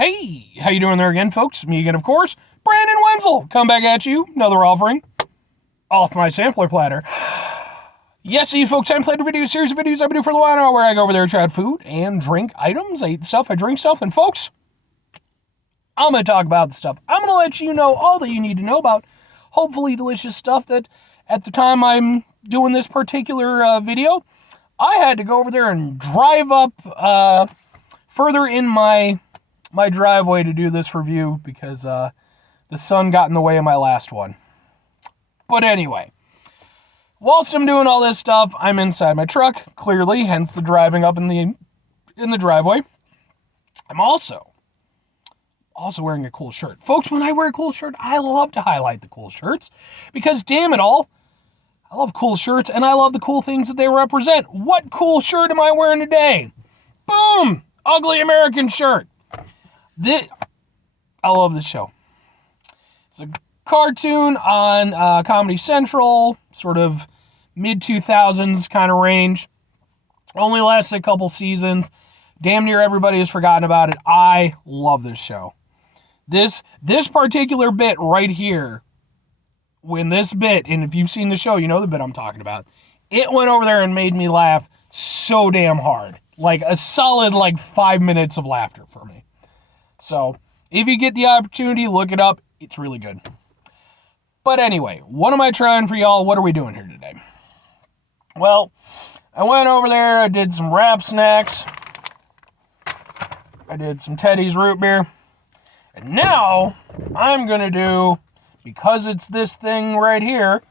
Hey, how you doing there again, folks? Me again, of course, Brandon Wenzel. Come back at you, another offering off my sampler platter. Yes, you folks, I'm playing a video series of videos I've been doing for a while now where I go over there and try out food and drink items. I eat stuff, I drink stuff, and folks, I'm going to talk about the stuff. I'm going to let you know all that you need to know about hopefully delicious stuff that at the time I'm doing this particular video, I had to go over there and drive up further in my driveway to do this review because the sun got in the way of my last one. But anyway, whilst I'm doing all this stuff, I'm inside my truck, clearly, hence the driving up in the driveway. I'm also wearing a cool shirt. Folks, when I wear a cool shirt, I love to highlight the cool shirts because damn it all, I love cool shirts and I love the cool things that they represent. What cool shirt am I wearing today? Boom! Ugly American shirt. I love this show. It's a cartoon on Comedy Central, sort of mid-2000s kind of range. Only lasted a couple seasons. Damn near everybody has forgotten about it. I love this show. This particular bit right here, and if you've seen the show, you know the bit I'm talking about. It went over there and made me laugh so damn hard. Like a solid 5 minutes of laughter for me. So, if you get the opportunity, look it up. It's really good. But anyway, what am I trying for y'all? What are we doing here today? Well, I went over there. I did some wrap snacks. I did some Teddy's root beer. And now, I'm going to do, because it's this thing right here,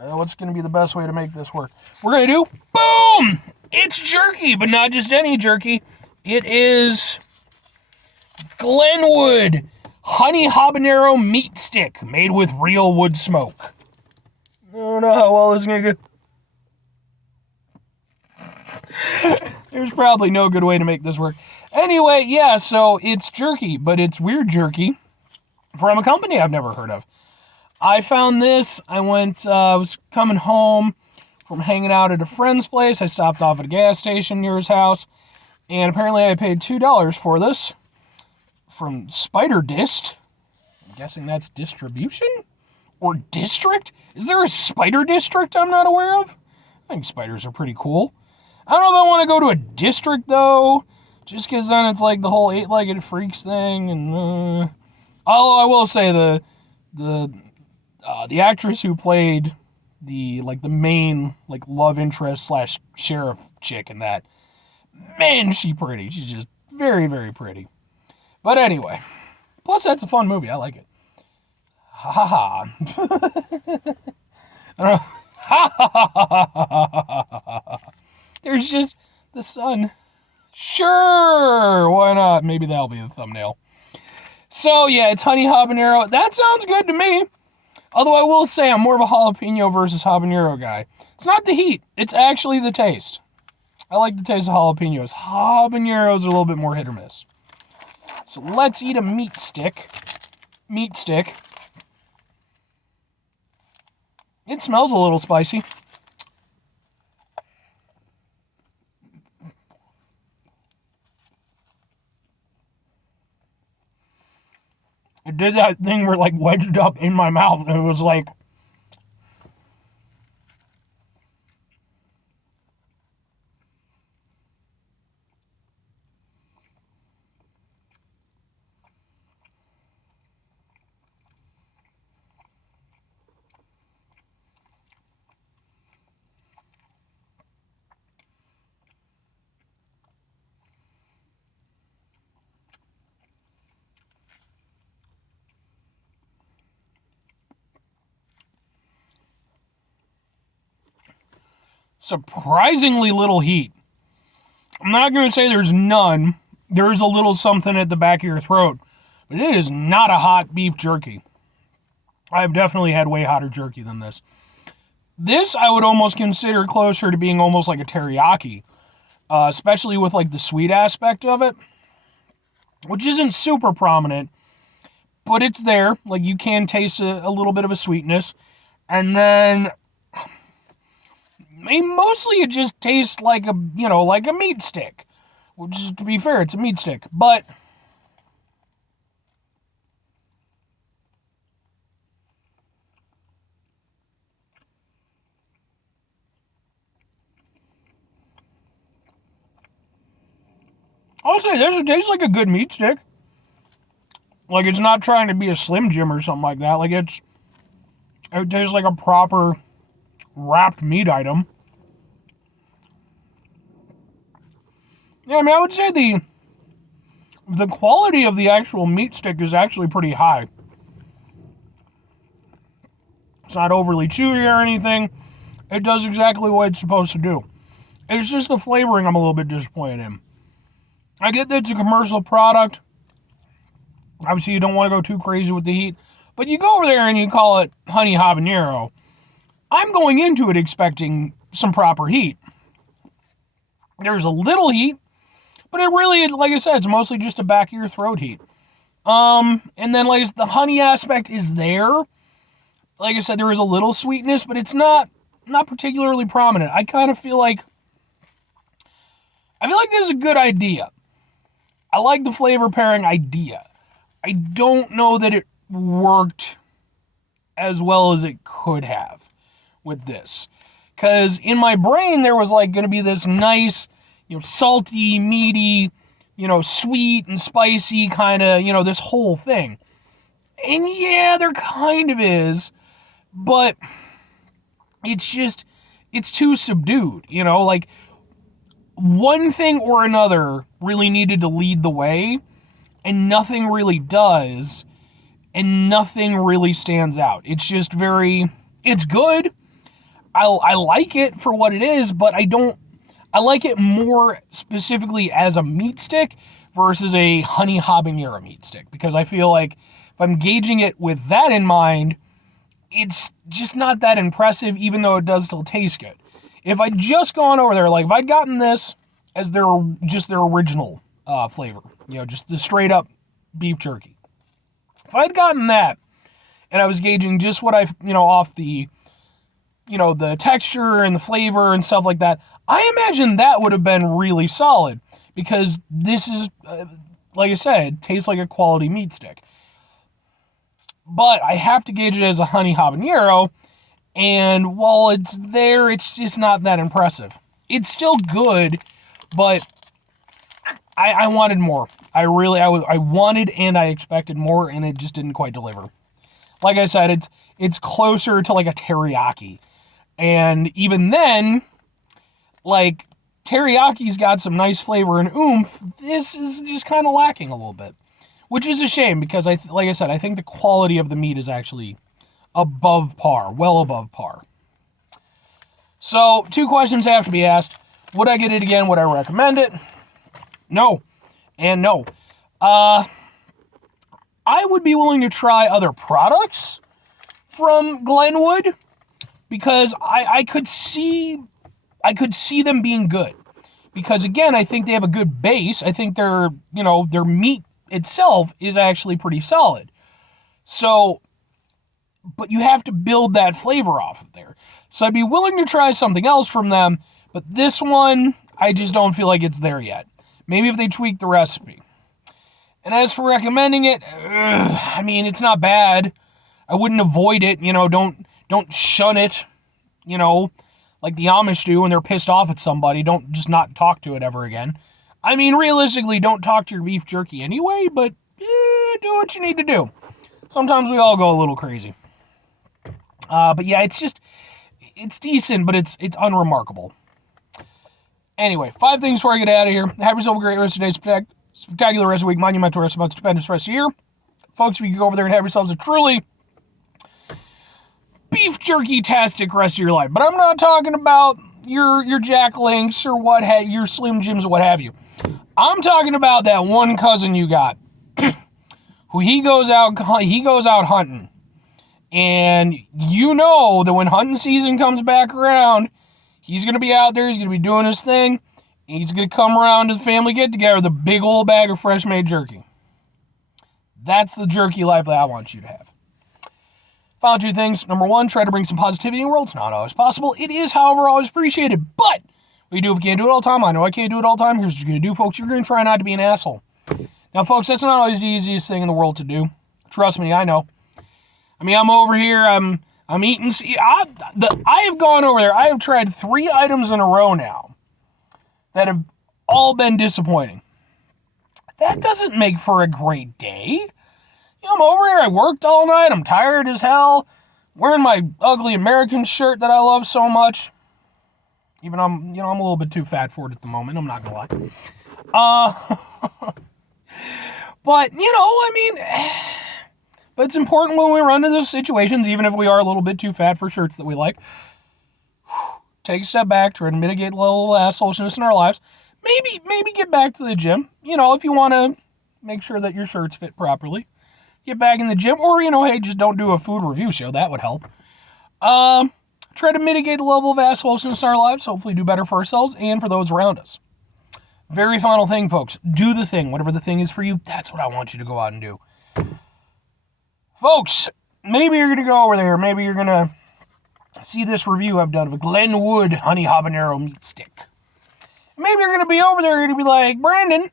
what's going to be the best way to make this work? We're going to do, boom! It's jerky, but not just any jerky. It is Glenwood honey habanero meat stick made with real wood smoke. I don't know how well this is going to go. There's probably no good way to make this work. Anyway, yeah, so it's jerky, but it's weird jerky from a company I've never heard of. I found this. I was coming home from hanging out at a friend's place. I stopped off at a gas station near his house, and apparently I paid $2 for this from Spider Dist. I'm guessing that's distribution? Or district? Is there a spider district I'm not aware of? I think spiders are pretty cool. I don't know if I want to go to a district, though, just because then it's like the whole eight-legged freaks thing, and although I will say the actress who played the main love interest / sheriff chick in that, man, she's pretty. She's just very, very pretty. But anyway, plus that's a fun movie. I like it. Ha ha ha. I don't know. Ha ha ha ha ha ha. There's just the sun. Sure, why not? Maybe that'll be the thumbnail. So yeah, it's honey habanero. That sounds good to me. Although I will say I'm more of a jalapeno versus habanero guy. It's not the heat. It's actually the taste. I like the taste of jalapenos. Habaneros are a little bit more hit or miss. So let's eat a meat stick. Meat stick. It smells a little spicy. It did that thing where it wedged up in my mouth and it was like, surprisingly little heat. I'm not going to say there's none. There's a little something at the back of your throat. But it is not a hot beef jerky. I've definitely had way hotter jerky than this. This I would almost consider closer to being almost like a teriyaki. Especially with the sweet aspect of it. Which isn't super prominent. But it's there. You can taste a little bit of a sweetness. And then mostly it just tastes like a meat stick. Which, to be fair, it's a meat stick. But I'll say this, it tastes like a good meat stick. Like, it's not trying to be a Slim Jim or something like that. Like, it tastes like a proper wrapped meat item. Yeah, I mean, I would say the quality of the actual meat stick is actually pretty high. It's not overly chewy or anything. It does exactly what it's supposed to do. It's just the flavoring I'm a little bit disappointed in. I get that it's a commercial product. Obviously, you don't want to go too crazy with the heat. But you go over there and you call it honey habanero. I'm going into it expecting some proper heat. There's a little heat, but it really, like I said, it's mostly just a back of your throat heat. And then, like, the honey aspect is there. Like I said, there is a little sweetness, but it's not particularly prominent. I kind of feel like this is a good idea. I like the flavor pairing idea. I don't know that it worked as well as it could have with this. Because in my brain, there was like going to be this nice, salty, meaty, sweet and spicy kind of, this whole thing. And yeah, there kind of is, but it's too subdued, like one thing or another really needed to lead the way, and nothing really does, and nothing really stands out. It's just it's good. I like it for what it is, but I like it more specifically as a meat stick versus a honey habanero meat stick, because I feel like if I'm gauging it with that in mind, it's just not that impressive, even though it does still taste good. If I'd just gone over there, like if I'd gotten this as their original flavor, just the straight up beef jerky. If I'd gotten that and I was gauging just what off the, the texture and the flavor and stuff like that, I imagine that would have been really solid, because this is, like I said, tastes like a quality meat stick. But I have to gauge it as a honey habanero, and while it's there, it's just not that impressive. It's still good, but I wanted more. I wanted and I expected more, and it just didn't quite deliver. Like I said, it's closer to like a teriyaki. And even then, like, teriyaki's got some nice flavor and oomph. This is just kind of lacking a little bit, which is a shame, because like I said, I think the quality of the meat is actually above par, well above par. So, 2 questions have to be asked. Would I get it again? Would I recommend it? No. And no. I would be willing to try other products from Glenwood, because I could see them being good. Because again, I think they have a good base. I think their meat itself is actually pretty solid. So, but you have to build that flavor off of there. So I'd be willing to try something else from them, but this one, I just don't feel like it's there yet. Maybe if they tweak the recipe. And as for recommending it, I mean, it's not bad. I wouldn't avoid it, don't shun it, like the Amish do when they're pissed off at somebody. Don't just not talk to it ever again. I mean, realistically, don't talk to your beef jerky anyway, but do what you need to do. Sometimes we all go a little crazy. But yeah, it's decent, but it's unremarkable. Anyway, 5 things before I get out of here. Have yourself a great rest of the day, spectacular rest of the week, monumental rest of the month, stupendous rest of the year. Folks, if you can go over there and have yourselves a truly beef jerky-tastic rest of your life. But I'm not talking about your Jack Links or your Slim Jims or what have you. I'm talking about that one cousin you got who he goes out hunting. And you know that when hunting season comes back around, he's going to be out there, he's going to be doing his thing, and he's going to come around to the family get-together with a big old bag of fresh-made jerky. That's the jerky life that I want you to have. Final 2 things. Number 1, try to bring some positivity in the world. It's not always possible. It is, however, always appreciated. But what you do if you can't do it all the time? I know I can't do it all the time. Here's what you're going to do, folks. You're going to try not to be an asshole. Now, folks, that's not always the easiest thing in the world to do. Trust me, I know. I mean, I'm over here. I'm eating. I have gone over there. I have tried 3 items in a row now that have all been disappointing. that doesn't make for a great day. I'm over here, I worked all night, I'm tired as hell, wearing my ugly American shirt that I love so much. Even I'm a little bit too fat for it at the moment, I'm not gonna lie. But, but it's important when we run into those situations, even if we are a little bit too fat for shirts that we like, take a step back, try to mitigate a little assholeness in our lives. Maybe get back to the gym, if you want to make sure that your shirts fit properly. Get back in the gym, or, hey, just don't do a food review show. That would help. Try to mitigate the level of assholeness in our lives, hopefully do better for ourselves and for those around us. Very final thing, folks. Do the thing. Whatever the thing is for you, that's what I want you to go out and do. Folks, maybe you're going to go over there. Maybe you're going to see this review I've done of a Glenwood honey habanero meat stick. Maybe you're going to be over there and you're going to be like, Brandon,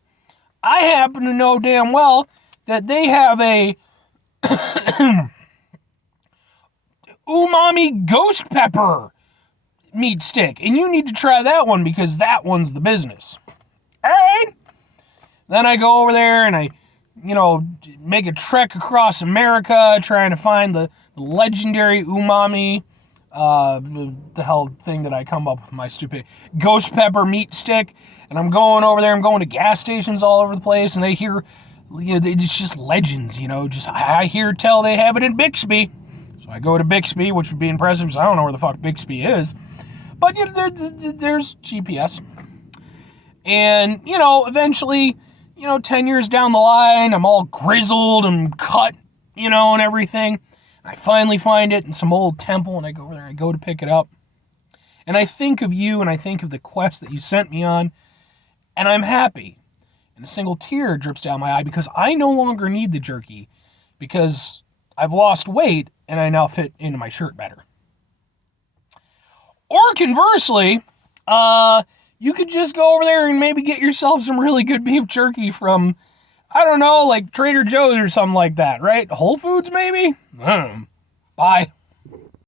I happen to know damn well that they have a umami ghost pepper meat stick, and you need to try that one because that one's the business. All right. Then I go over there and I, make a trek across America trying to find the legendary umami, the hell thing that I come up with my stupid ghost pepper meat stick. And I'm going over there, I'm going to gas stations all over the place, and they hear, it's just legends, I hear tell they have it in Bixby. So I go to Bixby, which would be impressive because I don't know where the fuck Bixby is. But, there's GPS. And, eventually, 10 years down the line, I'm all grizzled and cut, and everything. I finally find it in some old temple, and I go over there, I go to pick it up. And I think of you, and I think of the quest that you sent me on, and I'm happy. And a single tear drips down my eye because I no longer need the jerky because I've lost weight, and I now fit into my shirt better. Or conversely, you could just go over there and maybe get yourself some really good beef jerky from, I don't know, like Trader Joe's or something like that, right? Whole Foods, maybe? Bye.